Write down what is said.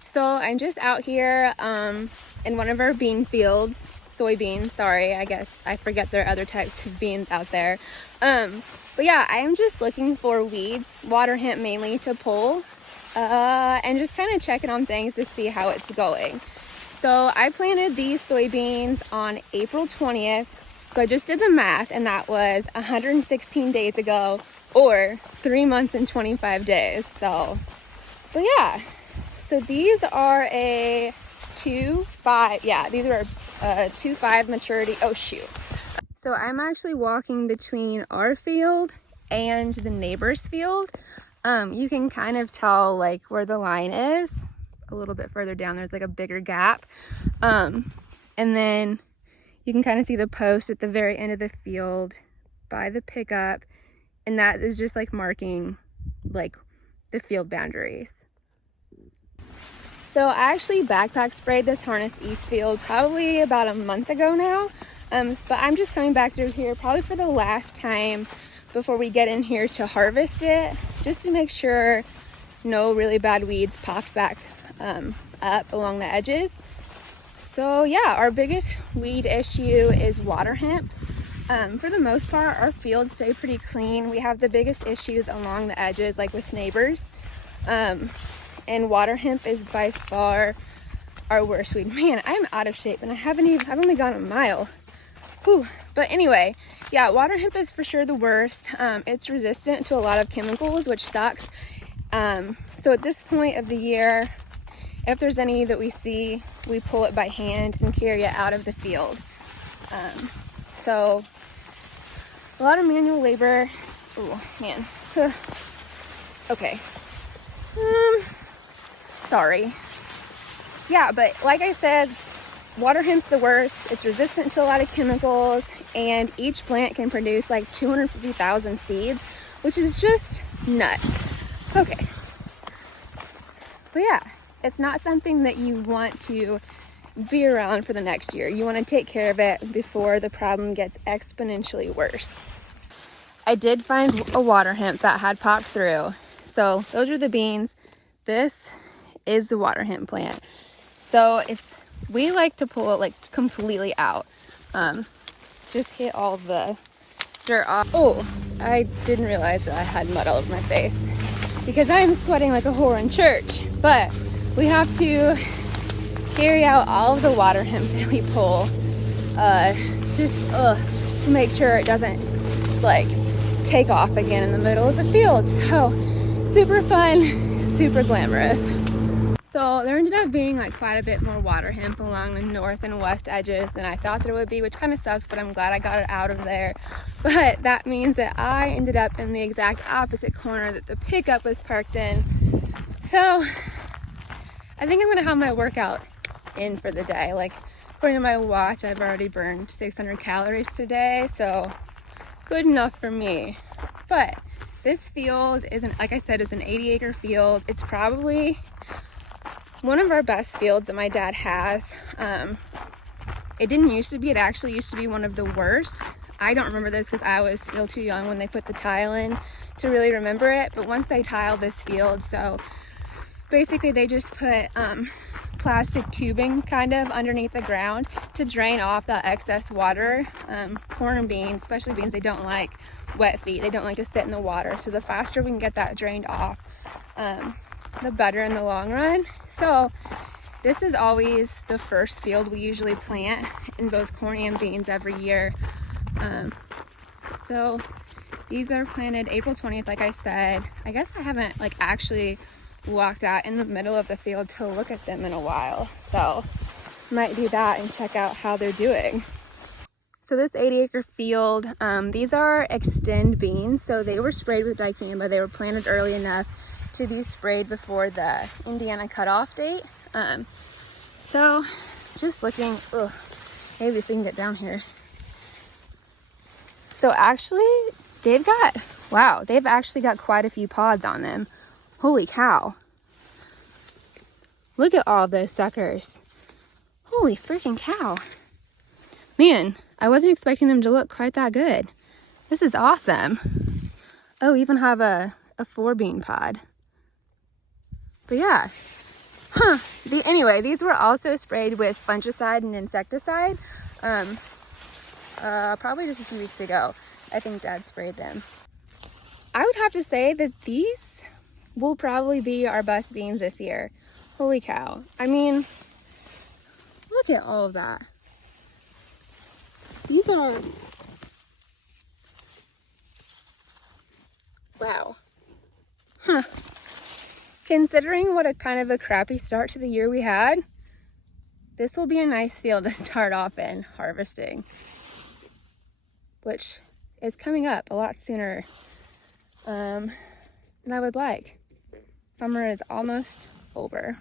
So I'm just out here in one of our bean fields, soybeans, sorry, I guess I forget there are other types of beans out there. But yeah, I am just looking for weeds, water hemp mainly, to pull and just kind of checking on things to see how it's going. So I planted these soybeans on April 20th. So I just did the math, and that was 116 days ago, or 3 months and 25 days. So, but yeah. So these are a 2.5, yeah, these are a 2.5 maturity. Oh shoot. So I'm actually walking between our field and the neighbor's field. You can kind of tell like where the line is. A little bit further down, there's like a bigger gap. And then you can kind of see the post at the very end of the field by the pickup. And that is just like marking like the field boundaries. So I actually backpack sprayed this Harness East field probably about a month ago now. But I'm just coming back through here probably for the last time before we get in here to harvest it, just to make sure no really bad weeds popped back up along the edges. So yeah, our biggest weed issue is water hemp. For the most part, our fields stay pretty clean. We have the biggest issues along the edges, like with neighbors. And water hemp is by far our worst weed. Man, I'm out of shape and I've only gone a mile. Whew. But anyway, yeah, water hemp is for sure the worst. It's resistant to a lot of chemicals, which sucks. So at this point of the year, if there's any that we see, we pull it by hand and carry it out of the field. So a lot of manual labor. Oh man. Okay. Sorry. Yeah, but like I said, water hemp's the worst. It's resistant to a lot of chemicals, and each plant can produce like 250,000 seeds, which is just nuts. Okay. But yeah, it's not something that you want to be around for the next year. You want to take care of it before the problem gets exponentially worse. I did find a water hemp that had popped through. So those are the beans. This is the water hemp plant. So we like to pull it like completely out. Just hit all the dirt off. Oh, I didn't realize that I had mud all over my face because I'm sweating like a whore in church. But we have to carry out all of the water hemp that we pull to make sure it doesn't like take off again in the middle of the field. So super fun, super glamorous. So there ended up being like quite a bit more water hemp along the north and west edges than I thought there would be, which kind of sucked, but I'm glad I got it out of there. But that means that I ended up in the exact opposite corner that the pickup was parked in. So I think I'm gonna have my workout in for the day. Like according to my watch, I've already burned 600 calories today, so good enough for me. But this field isn't, like I said, it's an 80-acre field. It's probably one of our best fields that my dad has. It didn't used to be, it actually used to be one of the worst. I don't remember this because I was still too young when they put the tile in to really remember it, but once they tiled this field, so basically they just put plastic tubing kind of underneath the ground to drain off that excess water. Corn and beans, especially beans, they don't like wet feet. They don't like to sit in the water. So the faster we can get that drained off, the better in the long run. So this is always the first field we usually plant in both corn and beans every year. So these are planted April 20th, like I said. I guess I haven't like actually walked out in the middle of the field to look at them in a while. So might do that and check out how they're doing. So this 80-acre field, these are extend beans. So they were sprayed with dicamba. They were planted early enough to be sprayed before the Indiana cutoff date. So just looking, maybe if we can get down here. So actually they've actually got quite a few pods on them. Holy cow. Look at all those suckers. Holy freaking cow. Man, I wasn't expecting them to look quite that good. This is awesome. Oh, even have a 4-bean pod. But yeah, Anyway, these were also sprayed with fungicide and insecticide. Probably just a few weeks ago. I think Dad sprayed them. I would have to say that these will probably be our best beans this year. Holy cow. I mean, look at all of that. These are, wow. Considering what a kind of a crappy start to the year we had, this will be a nice field to start off in harvesting, which is coming up a lot sooner than I would like. Summer is almost over.